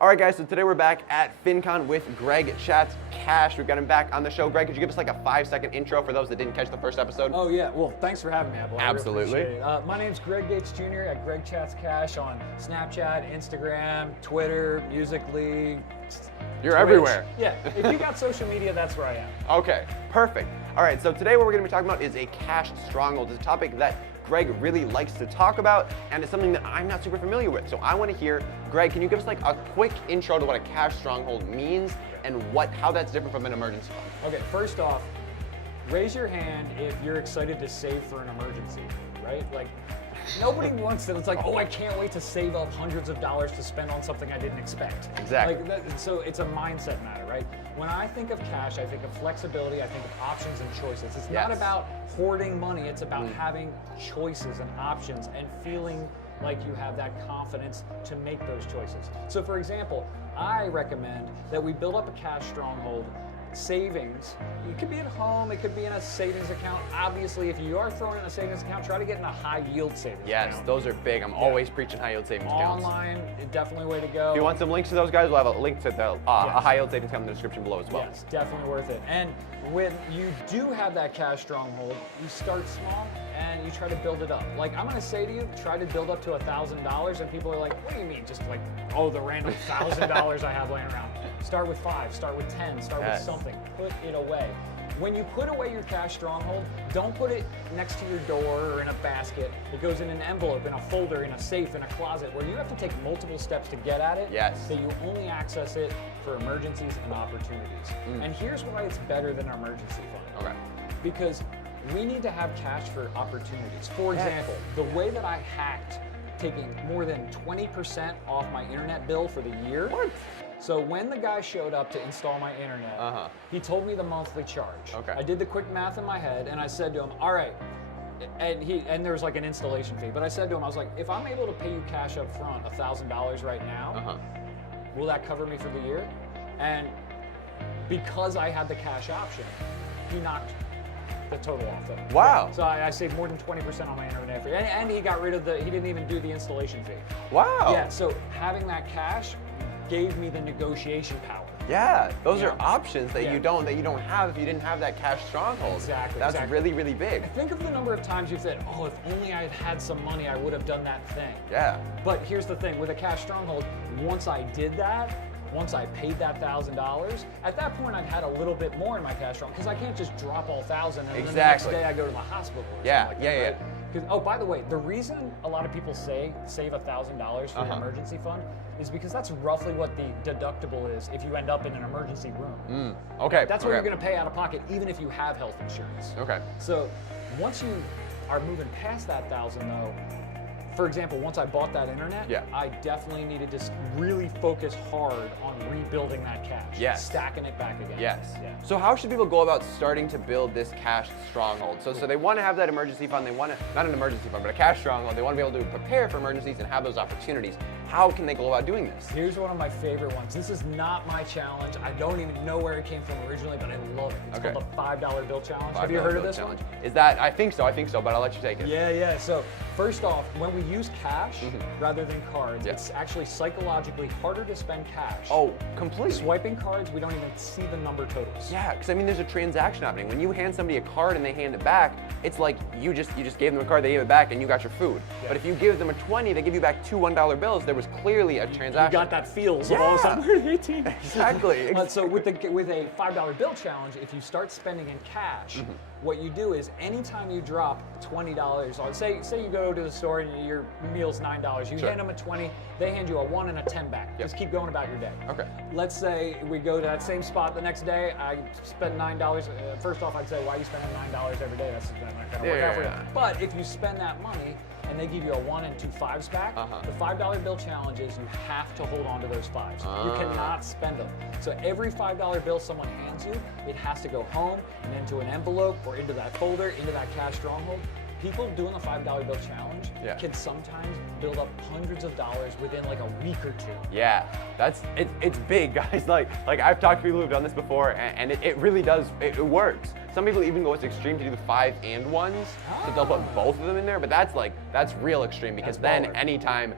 All right, guys, so today we're back at FinCon with Greg Chats Cash. We've got him back on the show. Greg, could you give us like a 5-second intro for those that didn't catch the first episode? Oh, yeah. Well, thanks for having me, Apple. Absolutely. My name's Greg Gates Jr. at Greg Chats Cash on Snapchat, Instagram, Twitter, Musical.ly. You're Twitch. everywhere. Yeah. If you got social media, that's where I am. Okay, perfect. All right, so today what we're going to be talking about is a cash stronghold. It's a topic that Greg really likes to talk about, and it's something that I'm not super familiar with. So I want to hear, Greg, can you give us like a quick intro to what a cash stronghold means and how that's different from an emergency fund? Okay, first off, raise your hand if you're excited to save for an emergency, right? Like, nobody wants to, it's like, oh, I can't wait to save up hundreds of dollars to spend on something I didn't expect. Exactly. So it's a mindset matter, right? When I think of cash, I think of flexibility, I think of options and choices. It's not about hoarding money, it's about having choices and options and feeling like you have that confidence to make those choices. So for example, I recommend that we build up a cash stronghold savings. It could be at home, it could be in a savings account. Obviously, if you are throwing in a savings account, try to get in a high yield savings account. Yes, those are big. I'm always preaching high yield savings accounts. Online, definitely way to go. If you want some links to those guys, we'll have a link to the a high yield savings account in the description below as well. Yes, definitely worth it. And when you do have that cash stronghold, you start small and you try to build it up. Like, I'm gonna say to you, try to build up to $1,000, and people are like, what do you mean? Just like, oh, the random $1,000 I have laying around. Start with 5, start with 10, start with something. Put it away. When you put away your cash stronghold, don't put it next to your door or in a basket. It goes in an envelope, in a folder, in a safe, in a closet, where you have to take multiple steps to get at it. Yes. So you only access it for emergencies and opportunities. And here's why it's better than an emergency fund. Okay. Because we need to have cash for opportunities. For example, the way that I hacked taking more than 20% off my internet bill for the year. What? So when the guy showed up to install my internet, he told me the monthly charge. Okay. I did the quick math in my head, and I said to him, all right, and there was like an installation fee, but I said to him, I was like, if I'm able to pay you cash up front, $1,000 right now, will that cover me for the year? And because I had the cash option, he knocked the total off of it. Wow. So I saved more than 20% on my internet fee. And he got rid of he didn't even do the installation fee. Wow. Yeah, so having that cash gave me the negotiation power. Yeah, those are options that you don't have if you didn't have that cash stronghold. Exactly. That's really, really big. Think of the number of times you've said, oh, if only I had had some money, I would have done that thing. Yeah. But here's the thing, with a cash stronghold, once I did that, once I paid that $1,000, at that point I'd had a little bit more in my cash stronghold, because I can't just drop all 1,000 and then the next day I go to the hospital or something like that, right? Oh, by the way, the reason a lot of people say save $1,000 for an emergency fund is because that's roughly what the deductible is if you end up in an emergency room. Okay. That's what you're going to pay out of pocket, even if you have health insurance. Okay. So once you are moving past that 1,000, though, for example, once I bought that internet, I definitely needed to really focus hard on rebuilding that cash, stacking it back again. Yes. So how should people go about starting to build this cash stronghold? So they want to have that emergency fund. They want to, not an emergency fund, but a cash stronghold. They want to be able to prepare for emergencies and have those opportunities. How can they go about doing this? Here's one of my favorite ones. This is not my challenge. I don't even know where it came from originally, but I love it. It's called the $5 bill challenge. Have you heard of this one? Is that, I think so, but I'll let you take it. Yeah. So first off, when we use cash rather than cards, it's actually psychologically harder to spend cash. Oh, completely. Swiping cards, we don't even see the number totals. Yeah, because I mean, there's a transaction happening. When you hand somebody a card and they hand it back, it's like you just gave them a card, they gave it back, and you got your food. But if you give them a 20, they give you back 2 $1 bills. There was clearly a transaction. You got that feel, so all of a sudden we're 18. Exactly. So with a $5 bill challenge, if you start spending in cash, what you do is anytime you drop $20 on, say you go to the store and your meal's $9, you hand them a 20, they hand you a 1 and a 10 back. Just keep going about your day. Okay. Let's say we go to that same spot the next day, I spend $9. First off, I'd say, why are you spending $9 every day? That's not gonna work out for you. But if you spend that money and they give you a 1 and 2 5s back, the $5 bill challenge is you have to hold on to those 5s. You cannot spend them. So every $5 bill someone hands you, it has to go home and into an envelope or into that folder, into that cash stronghold. people doing the $5 bill challenge can sometimes build up hundreds of dollars within like a week or two. Yeah, it's big, guys. Like I've talked to people who've done this before, and it really does, it works. Some people even go as extreme to do the 5 and 1s, so they'll put both of them in there, but that's real extreme, because then anytime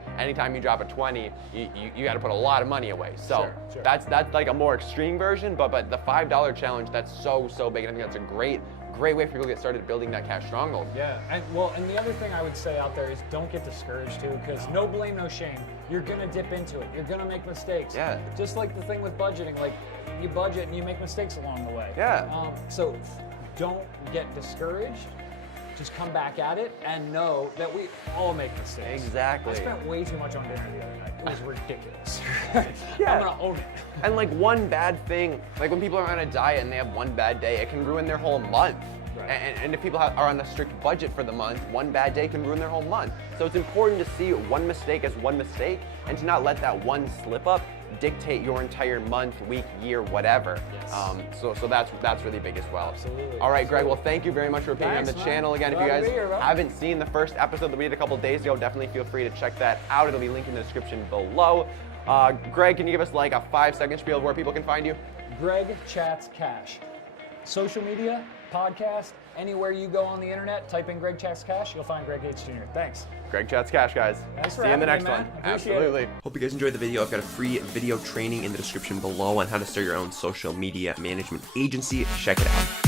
you drop a 20, you got to put a lot of money away. So Sure. that's like a more extreme version, but the $5 challenge, that's so big, and I think that's a great way for people to get started building that cash stronghold. Yeah, and the other thing I would say out there is don't get discouraged too, because no blame, no shame. You're gonna dip into it. You're gonna make mistakes. Yeah. Just like the thing with budgeting, like you budget and you make mistakes along the way. Yeah. So don't get discouraged. Just come back at it and know that we all make mistakes. Exactly. I spent way too much on dinner the other night. It was ridiculous. Yeah. I'm gonna own it. And like one bad thing, like when people are on a diet and they have one bad day, it can ruin their whole month. Right. And if people are on a strict budget for the month, one bad day can ruin their whole month. So it's important to see one mistake as one mistake, and to not let that one slip up dictate your entire month, week, year, whatever. Yes. So that's really big as well. Absolutely. All right, Greg. Well, thank you very much for appearing on the Thanks, man. channel again. Glad If you to guys be here, bro. haven't seen the first episode that we did a couple days ago, definitely feel free to check that out. It'll be linked in the description below. Greg, can you give us like a 5-second spiel of where people can find you? Greg Chats Cash. Social media, podcast, anywhere you go on the internet, type in Greg Chats Cash, you'll find Greg H. Jr. Thanks. Greg Chats Cash, guys. Thanks for See you in the having next me, one. man. Appreciate it. Absolutely. Hope you guys enjoyed the video. I've got a free video training in the description below on how to start your own social media management agency. Check it out.